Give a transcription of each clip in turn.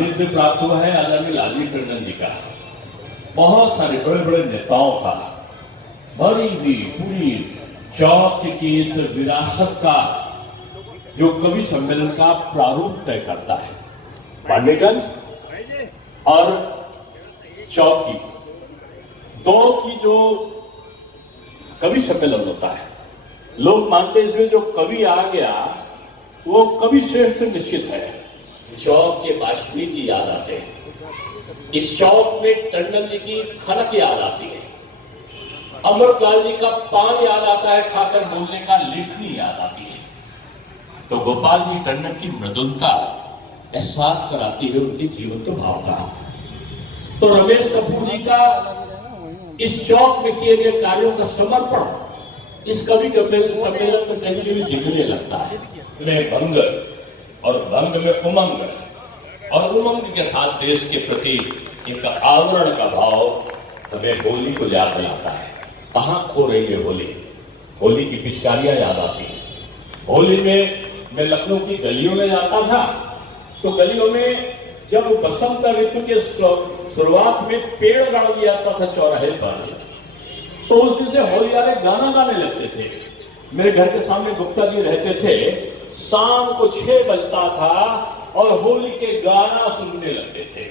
सानिध्य प्राप्त हुआ है आदरणीय लालजी टंडन जी का, बहुत सारे बड़े बड़े नेताओं का, भरी हुई पूरी चौक की इस विरासत का जो कवि सम्मेलन का प्रारूप तय करता है। पांडेगंज और चौकी दो की जो कवि सम्मेलन होता है, लोग मानते हैं इसमें जो कवि आ गया वो कवि श्रेष्ठ निश्चित है। चौक के वाष्णी की याद आते हैं, इस चौक में टंडन जी की खनक याद आती है, अमृतलाल जी का पान याद आता है, खाकर बोलने का लेखनी याद आती है, तो गोपाल जी टंडन की मृदुलता एहसास कराती है उनके जीवन के भाव का। तो रमेश कपूर जी का इस चौक में किए गए कार्यों का समर्पण इस कवि सम्मेलन में कहीं भी दिखने लगता है। में भंग और भंग में उमंग, और उमंग के साथ देश के प्रति एक आवरण का भाव हमें होली को याद दिलाता है। कहां खो रही है होली? होली की पिचकारियां याद आती है। होली में मैं लखनऊ की गलियों में जाता था, तो गलियों में जब बसंत ऋतु के शुरुआत में पेड़ गाड़ दिया जाता था चौराहे पर, तो उस दिन से होली वाले गाना गाने लगते थे। मेरे घर के सामने गुप्ता जी रहते थे, शाम को 6 बजता था और होली के गाना सुनने लगते थे।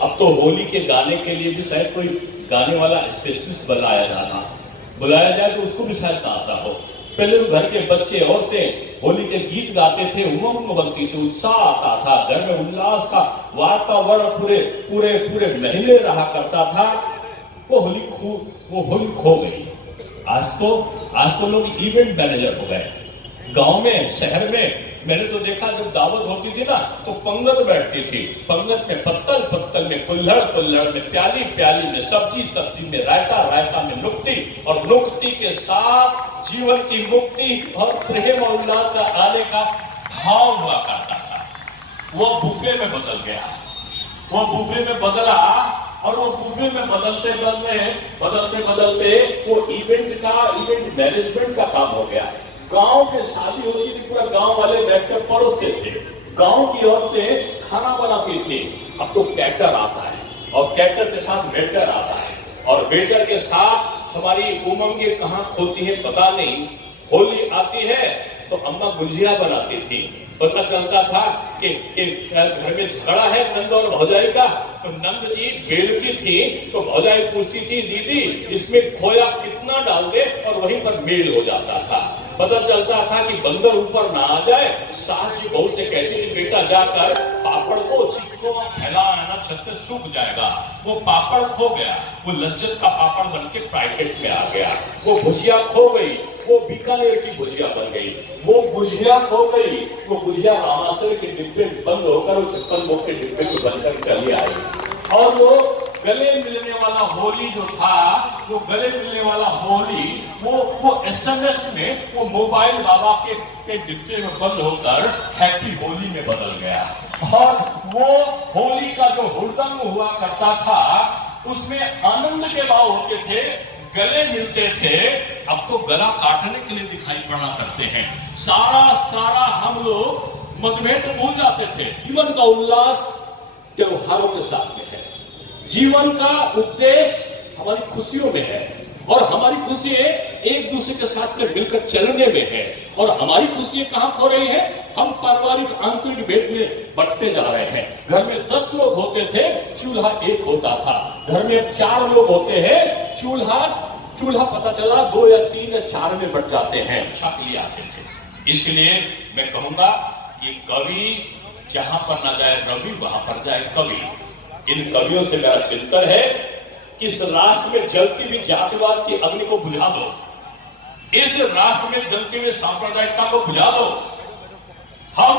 अब तो होली के गाने के लिए भी शायद कोई गाने वाला स्पेशलिस्ट बुलाया जाए तो उसको भी शायद आता हो। पहले तो घर के बच्चे औरतें होली के गीत गाते थे, उमंग बनती थी, उत्साह आता था, घर में उल्लास का वातावरण पूरे महीने रहा करता था। वो होली खो गई। आज तो लोग इवेंट मैनेजर हो गए। गांव में, शहर में मैंने तो देखा जब दावत होती थी ना तो पंगत बैठती थी, पंगत में पत्तल में कुल्हड़ में प्याली में सब्जी में रायता में नुक्ति, और नुक्ति के साथ जीवन की मुक्ति और प्रेम और उल्लास का आने का भाव हुआ करता था। वो बुफे में बदल गया, वो बुफे में बदला, और वो बुफे में बदलते वो इवेंट मैनेजमेंट का काम हो गया है। गांव के शादी होती थी, पूरा गांव वाले बैठकर परोसते थे, गांव की औरतें खाना बनाती थी। अब तो कैटर आता है, और कैटर के साथ वेटर आता है, और वेटर के साथ हमारी उमंगे कहां खोती है पता नहीं। होली आती है तो अम्मा गुजिया बनाती थी। पता चलता था कि घर में झगड़ा है नंद और भौजाई का, तो नंद जी बेलती थी तो भौजाई पूछती थी दीदी इसमें खोया कितना डाल दे, और वहीं पर मेल हो जाता था। पता चलता था कि बंदर ऊपर ना आ जाए, सास जी बहू से कहती थी बेटा जाकर पापड़ को सीखो फैलाना, छत पे सूख जाएगा। वो पापड़ खो गया, वो लज्जत का पापड़ बन के पैकेट में आ गया। वो भुजिया खो गई, वो बीकानेर की भुजिया बन गई। वो भुजिया खो गई, वो भुजिया रामासर के डिब्बे बंद होकर वो 56 के डिब्बे को बनकर चली आई। और वो गले मिलने वाला होली जो था, वो गले मिलने वाला होली वो एसएमएस में वो मोबाइल बाबा के डिब्बे में बंद होकर हैप्पी होली में बदल गया। और वो होली का जो हुड़दंग हुआ करता था उसमें आनंद के भाव होते थे, गले मिलते थे। अब तो गला काटने के लिए दिखाई पड़ना करते हैं। सारा हम लोग मतभेद भूल जाते थे। जीवन का उल्लास त्योहारों के साथ में है, जीवन का उद्देश्य हमारी खुशियों में है, और हमारी खुशियां एक दूसरे के साथ में मिलकर चलने में है। और हमारी खुशियां कहां खो रही है? हम पारिवारिक आंतरिक भेद में बढ़ते जा रहे हैं। घर में 10 लोग होते थे, चूल्हा 1 होता था। घर में 4 लोग होते हैं, चूल्हा पता चला 2 या 3 या 4 में बढ़ जाते हैं। शक्ल आते थे। इसलिए मैं कहूंगा कि कवि जहां पर न जाए रवि, वहां पर जाए कवि। इन कवियों से मेरा चिंतन है कि इस राष्ट्र में जलती हुई जातिवाद की अग्नि को बुझा दो, इस राष्ट्र में जलती हुई सांप्रदायिकता को बुझा दो। हम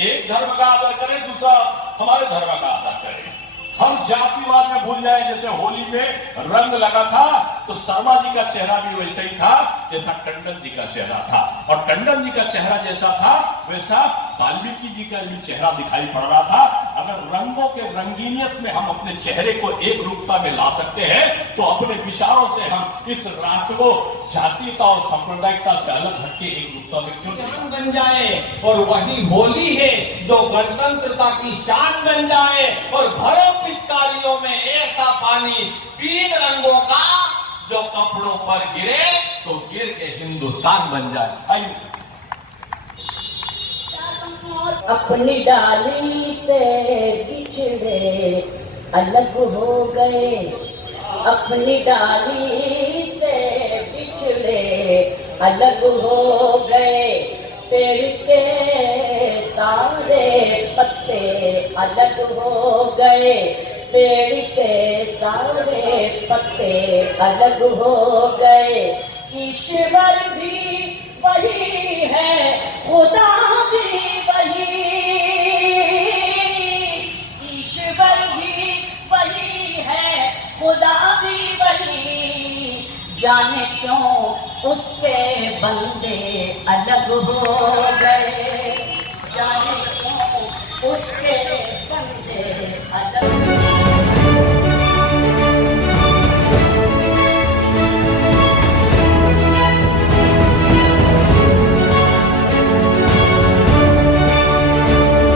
एक धर्म का आदर करें, दूसरा हमारे धर्म का आदर करें। हम जातिवाद में भूल जाए। जैसे होली में रंग लगा था तो शर्मा जी का चेहरा भी वैसा ही था जैसा टंडन जी का चेहरा था, और टंडन जी का चेहरा जैसा था वैसा वाल्मीकि जी का भी चेहरा दिखाई पड़ रहा था। अगर रंगों के रंगीनियत में हम अपने चेहरे को एक रूपता में ला सकते हैं, तो अपने विचारों से हम इस राष्ट्र को जातीयता और सांप्रदायिकता से अलग हटके एक रूपता में क्यों शान बन जाए। और वही होली है जो गणतंत्रता की शान बन जाए। और भरो पिचकारियों में ऐसा पानी 3 रंगों का जो कपड़ों पर गिरे तो गिर के हिंदुस्तान बन जाए। आइए। अपनी डाली से बिछड़े अलग हो गए, अपनी डाली से बिछड़े अलग हो गए, पेड़ के सारे पत्ते अलग हो गए, पेड़ के सारे पत्ते अलग हो गए। ईश्वर भी वही है, खुदा भी वही, ईश्वर भी वही है, खुदा भी वही, जाने क्यों उसके बंदे अलग हो गए, जाने क्यों उसके